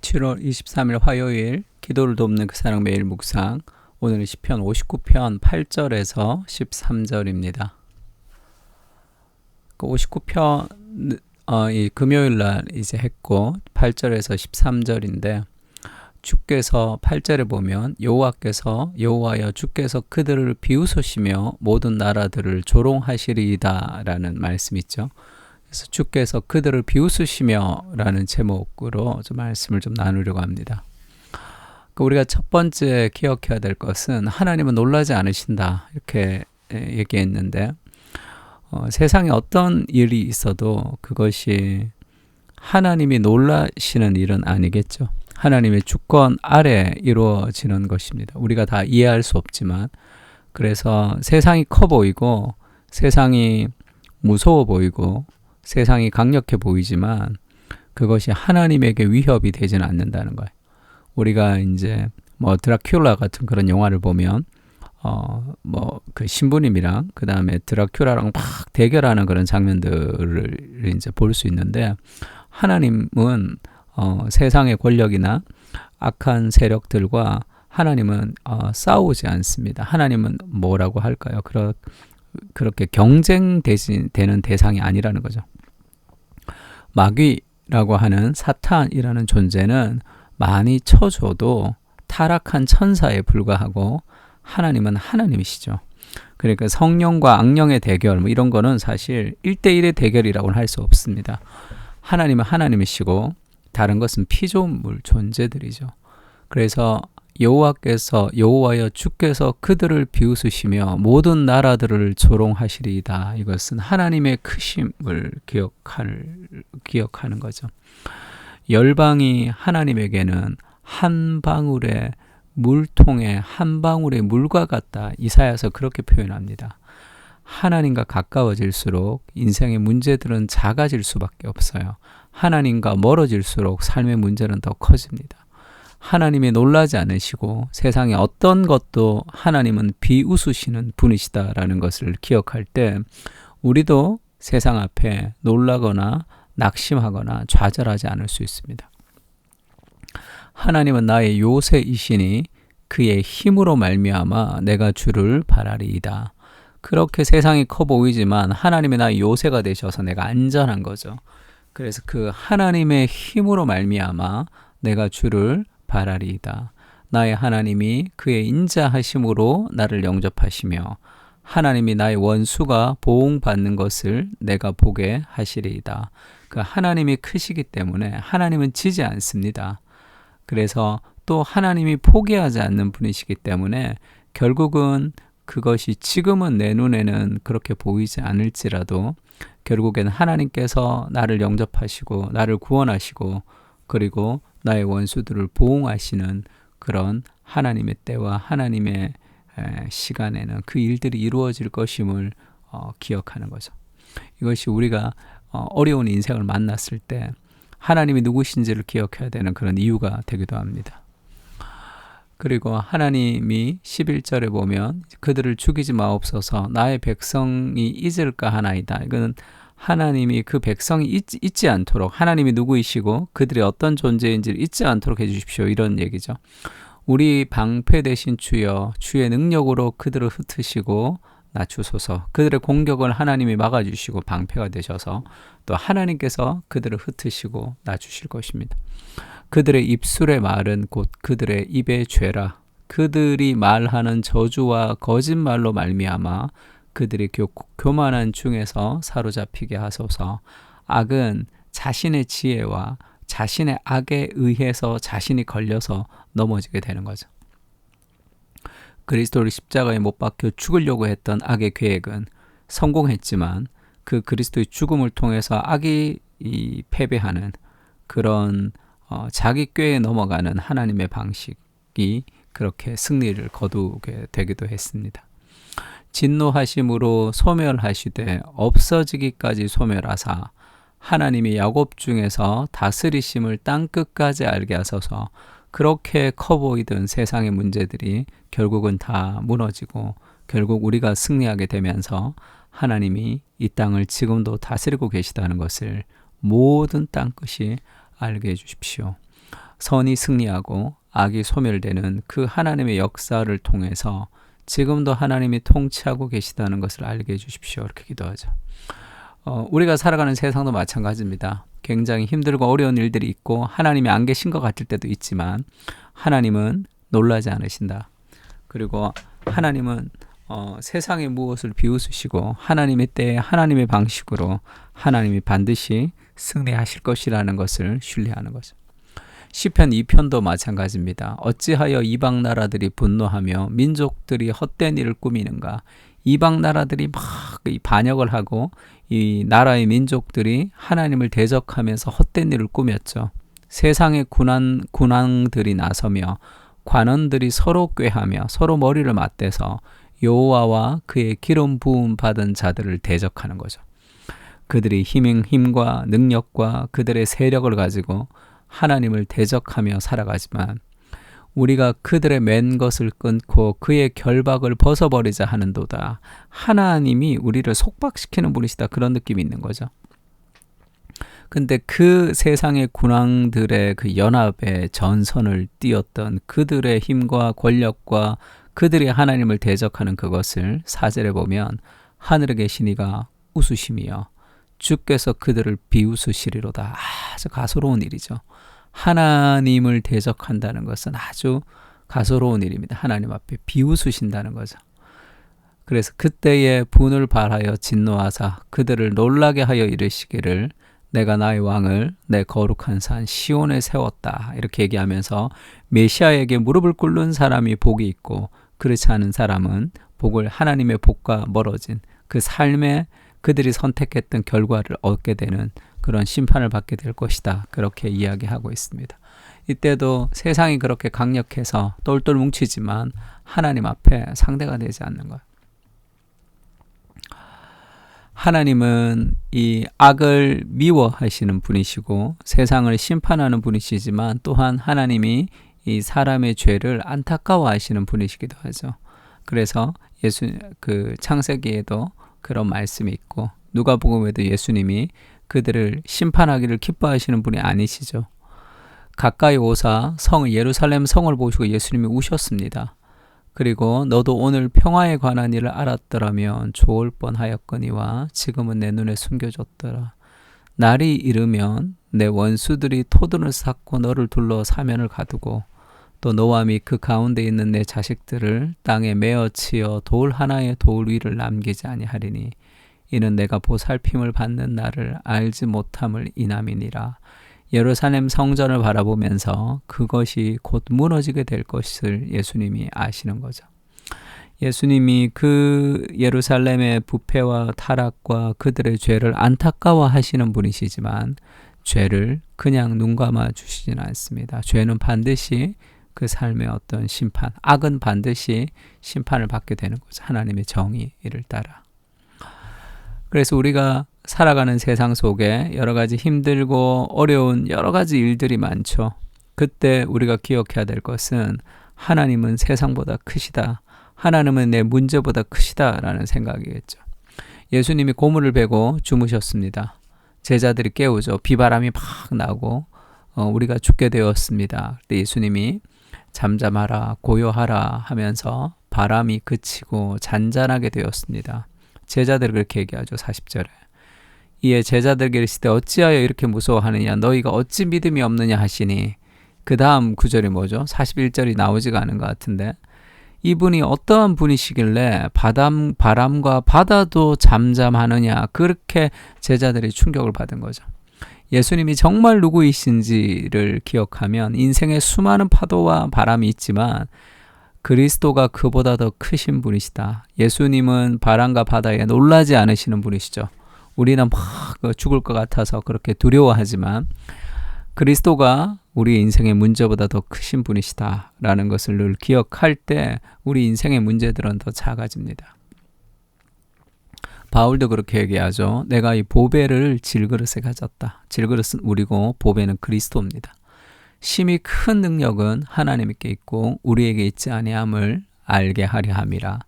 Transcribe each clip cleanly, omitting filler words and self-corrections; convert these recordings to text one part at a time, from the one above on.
7월 23일 화요일 기도를 돕는 그 사랑 매일 묵상. 오늘은 시편 59편 8절에서 13절입니다. 그 59편 이 금요일 날 이제 했고 8절에서 13절인데 주께서 8절에 보면 여호와여 주께서 그들을 비웃으시며 모든 나라들을 조롱하시리이다라는 말씀이 있죠. 그래서 주께서 그들을 비웃으시며 라는 제목으로 좀 말씀을 좀 나누려고 합니다. 우리가 첫 번째 기억해야 될 것은 하나님은 놀라지 않으신다 이렇게 얘기했는데 세상에 어떤 일이 있어도 그것이 하나님이 놀라시는 일은 아니겠죠. 하나님의 주권 아래 이루어지는 것입니다. 우리가 다 이해할 수 없지만 그래서 세상이 커 보이고 세상이 무서워 보이고 세상이 강력해 보이지만 그것이 하나님에게 위협이 되지는 않는다는 거예요. 우리가 이제 드라큘라 같은 그런 영화를 보면 그 신부님이랑 그 다음에 드라큘라랑 막 대결하는 그런 장면들을 이제 볼 수 있는데 하나님은 세상의 권력이나 악한 세력들과 하나님은 싸우지 않습니다. 하나님은 뭐라고 할까요? 그렇게 경쟁되는 대상이 아니라는 거죠. 마귀라고 하는 사탄이라는 존재는 많이 쳐줘도 타락한 천사에 불과하고 하나님은 하나님이시죠. 그러니까 성령과 악령의 대결 이런 거는 사실 1대1의 대결이라고는 할 수 없습니다. 하나님은 하나님이시고 다른 것은 피조물 존재들이죠. 그래서 여호와여 주께서 그들을 비웃으시며 모든 나라들을 조롱하시리이다. 이것은 하나님의 크심을 기억하는 거죠. 열방이 하나님에게는 한 방울의 물통에 한 방울의 물과 같다. 이사야서 그렇게 표현합니다. 하나님과 가까워질수록 인생의 문제들은 작아질 수밖에 없어요. 하나님과 멀어질수록 삶의 문제는 더 커집니다. 하나님이 놀라지 않으시고 세상의 어떤 것도 하나님은 비웃으시는 분이시다라는 것을 기억할 때 우리도 세상 앞에 놀라거나 낙심하거나 좌절하지 않을 수 있습니다. 하나님은 나의 요새이시니 그의 힘으로 말미암아 내가 주를 바라리이다. 그렇게 세상이 커 보이지만 하나님이 나의 요새가 되셔서 내가 안전한 거죠. 그래서 그 하나님의 힘으로 말미암아 내가 주를 바라리이다. 나의 하나님이 그의 인자하심으로 나를 영접하시며 하나님이 나의 원수가 보응받는 것을 내가 보게 하시리이다. 그 하나님이 크시기 때문에 하나님은 지지 않습니다. 그래서 또 하나님이 포기하지 않는 분이시기 때문에 결국은 그것이 지금은 내 눈에는 그렇게 보이지 않을지라도 결국엔 하나님께서 나를 영접하시고 나를 구원하시고 그리고 나의 원수들을 보응하시는 그런 하나님의 때와 하나님의 시간에는 그 일들이 이루어질 것임을 기억하는 거죠. 이것이 우리가 어려운 인생을 만났을 때 하나님이 누구신지를 기억해야 되는 그런 이유가 되기도 합니다. 그리고 하나님이 11절에 보면 그들을 죽이지 마옵소서 나의 백성이 잊을까 하나이다. 이거는 하나님이 그 백성이 잊지 않도록 하나님이 누구이시고 그들이 어떤 존재인지를 잊지 않도록 해주십시오. 이런 얘기죠. 우리 방패 되신 주여 주의 능력으로 그들을 흩으시고 낮추소서. 그들의 공격을 하나님이 막아주시고 방패가 되셔서 또 하나님께서 그들을 흩으시고 낮추실 것입니다. 그들의 입술의 말은 곧 그들의 입의 죄라. 그들이 말하는 저주와 거짓말로 말미암아 그들이 교만한 중에서 사로잡히게 하소서. 악은 자신의 지혜와 자신의 악에 의해서 자신이 걸려서 넘어지게 되는 거죠. 그리스도를 십자가에 못 박혀 죽으려고 했던 악의 계획은 성공했지만 그 그리스도의 죽음을 통해서 악이 패배하는 그런 자기 꾀에 넘어가는 하나님의 방식이 그렇게 승리를 거두게 되기도 했습니다. 진노하심으로 소멸하시되 없어지기까지 소멸하사 하나님이 야곱 중에서 다스리심을 땅끝까지 알게 하소서. 그렇게 커 보이던 세상의 문제들이 결국은 다 무너지고 결국 우리가 승리하게 되면서 하나님이 이 땅을 지금도 다스리고 계시다는 것을 모든 땅끝이 알게 해주십시오. 선이 승리하고 악이 소멸되는 그 하나님의 역사를 통해서 지금도 하나님이 통치하고 계시다는 것을 알게 해주십시오. 이렇게 기도하죠. 우리가 살아가는 세상도 마찬가지입니다. 굉장히 힘들고 어려운 일들이 있고 하나님이 안 계신 것 같을 때도 있지만 하나님은 놀라지 않으신다. 그리고 하나님은 세상의 무엇을 비웃으시고 하나님의 때에 하나님의 방식으로 하나님이 반드시 승리하실 것이라는 것을 신뢰하는 거죠. 시편 2편도 마찬가지입니다. 어찌하여 이방 나라들이 분노하며 민족들이 헛된 일을 꾸미는가. 이방 나라들이 막 반역을 하고 이 나라의 민족들이 하나님을 대적하면서 헛된 일을 꾸몄죠. 세상의 군왕들이 나서며 관원들이 서로 꾀하며 서로 머리를 맞대서 여호와와 그의 기름 부음 받은 자들을 대적하는 거죠. 그들이 힘과 능력과 그들의 세력을 가지고 하나님을 대적하며 살아가지만 우리가 그들의 맨 것을 끊고 그의 결박을 벗어버리자 하는도다. 하나님이 우리를 속박시키는 분이시다. 그런 느낌이 있는 거죠. 근데 그 세상의 군왕들의 그 연합의 전선을 띄었던 그들의 힘과 권력과 그들이 하나님을 대적하는 그것을 4절에 보면 하늘에 계신 이가 웃으시며 주께서 그들을 비웃으시리로다. 아주 가소로운 일이죠. 하나님을 대적한다는 것은 아주 가소로운 일입니다. 하나님 앞에 비웃으신다는 거죠. 그래서 그때에 분을 발하여 진노하사 그들을 놀라게 하여 이르시기를 내가 나의 왕을 내 거룩한 산 시온에 세웠다. 이렇게 얘기하면서 메시아에게 무릎을 꿇는 사람이 복이 있고 그렇지 않은 사람은 하나님의 복과 멀어진 그 삶에 그들이 선택했던 결과를 얻게 되는 그런 심판을 받게 될 것이다. 그렇게 이야기하고 있습니다. 이때도 세상이 그렇게 강력해서 똘똘 뭉치지만 하나님 앞에 상대가 되지 않는 것. 하나님은 이 악을 미워하시는 분이시고 세상을 심판하는 분이시지만 또한 하나님이 이 사람의 죄를 안타까워하시는 분이시기도 하죠. 그래서 창세기에도 그런 말씀이 있고 누가복음에도 예수님이 그들을 심판하기를 기뻐하시는 분이 아니시죠. 가까이 오사 예루살렘 성을 보시고 예수님이 우셨습니다. 그리고 너도 오늘 평화에 관한 일을 알았더라면 좋을 뻔하였거니와 지금은 내 눈에 숨겨졌더라. 날이 이르면 내 원수들이 토둔을 쌓고 너를 둘러 사면을 가두고 또 너와 및 그 가운데 있는 내 자식들을 땅에 메어 치어 돌 하나의 돌 위를 남기지 아니하리니 이는 내가 보살핌을 받는 날을 알지 못함을 인함이니라. 예루살렘 성전을 바라보면서 그것이 곧 무너지게 될 것을 예수님이 아시는 거죠. 예수님이 그 예루살렘의 부패와 타락과 그들의 죄를 안타까워 하시는 분이시지만 죄를 그냥 눈 감아 주시지는 않습니다. 죄는 반드시 그 삶의 어떤 심판, 악은 반드시 심판을 받게 되는 거죠. 하나님의 정의를 따라. 그래서 우리가 살아가는 세상 속에 여러 가지 힘들고 어려운 여러 가지 일들이 많죠. 그때 우리가 기억해야 될 것은 하나님은 세상보다 크시다. 하나님은 내 문제보다 크시다 라는 생각이겠죠. 예수님이 고물을 베고 주무셨습니다. 제자들이 깨우죠. 비바람이 막 나고 우리가 죽게 되었습니다. 그때 예수님이 잠잠하라 고요하라 하면서 바람이 그치고 잔잔하게 되었습니다. 제자들이 그렇게 얘기하죠. 40절에. 이에 제자들에게 이르시되 어찌하여 이렇게 무서워하느냐 너희가 어찌 믿음이 없느냐 하시니 그 다음 구절이 뭐죠? 41절이 나오지가 않은 것 같은데 이분이 어떠한 분이시길래 바람과 바다도 잠잠하느냐 그렇게 제자들이 충격을 받은 거죠. 예수님이 정말 누구이신지를 기억하면 인생에 수많은 파도와 바람이 있지만 그리스도가 그보다 더 크신 분이시다. 예수님은 바람과 바다에 놀라지 않으시는 분이시죠. 우리는 막 죽을 것 같아서 그렇게 두려워하지만 그리스도가 우리 인생의 문제보다 더 크신 분이시다라는 것을 늘 기억할 때 우리 인생의 문제들은 더 작아집니다. 바울도 그렇게 얘기하죠. 내가 이 보배를 질그릇에 가졌다. 질그릇은 우리고 보배는 그리스도입니다. 심히 큰 능력은 하나님께 있고 우리에게 있지 아니함을 알게 하려 함이라.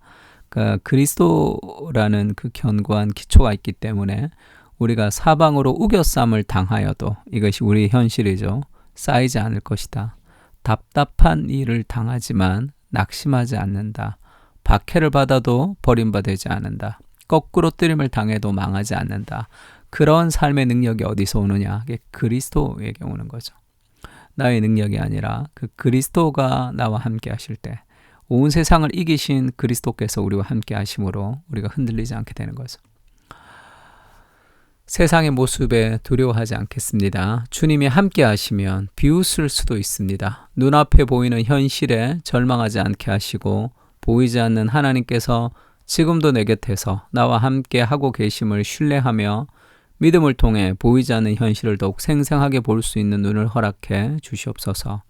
그러니까 그리스도라는 그 견고한 기초가 있기 때문에 우리가 사방으로 우겨쌈을 당하여도 이것이 우리의 현실이죠. 쌓이지 않을 것이다. 답답한 일을 당하지만 낙심하지 않는다. 박해를 받아도 버림받지 않는다. 거꾸로 뜨림을 당해도 망하지 않는다. 그런 삶의 능력이 어디서 오느냐? 그게 그리스도에게 오는 거죠. 나의 능력이 아니라 그 그리스도가 나와 함께 하실 때 온 세상을 이기신 그리스도께서 우리와 함께 하심으로 우리가 흔들리지 않게 되는 거죠. 세상의 모습에 두려워하지 않겠습니다. 주님이 함께 하시면 비웃을 수도 있습니다. 눈앞에 보이는 현실에 절망하지 않게 하시고 보이지 않는 하나님께서 지금도 내 곁에서 나와 함께 하고 계심을 신뢰하며 믿음을 통해 보이지 않는 현실을 더욱 생생하게 볼 수 있는 눈을 허락해 주시옵소서.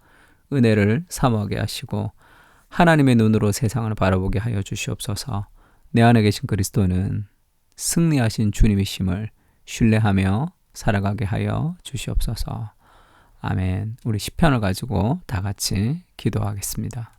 은혜를 사모하게 하시고 하나님의 눈으로 세상을 바라보게 하여 주시옵소서. 내 안에 계신 그리스도는 승리하신 주님이심을 신뢰하며 살아가게 하여 주시옵소서. 아멘. 우리 시편을 가지고 다 같이 기도하겠습니다.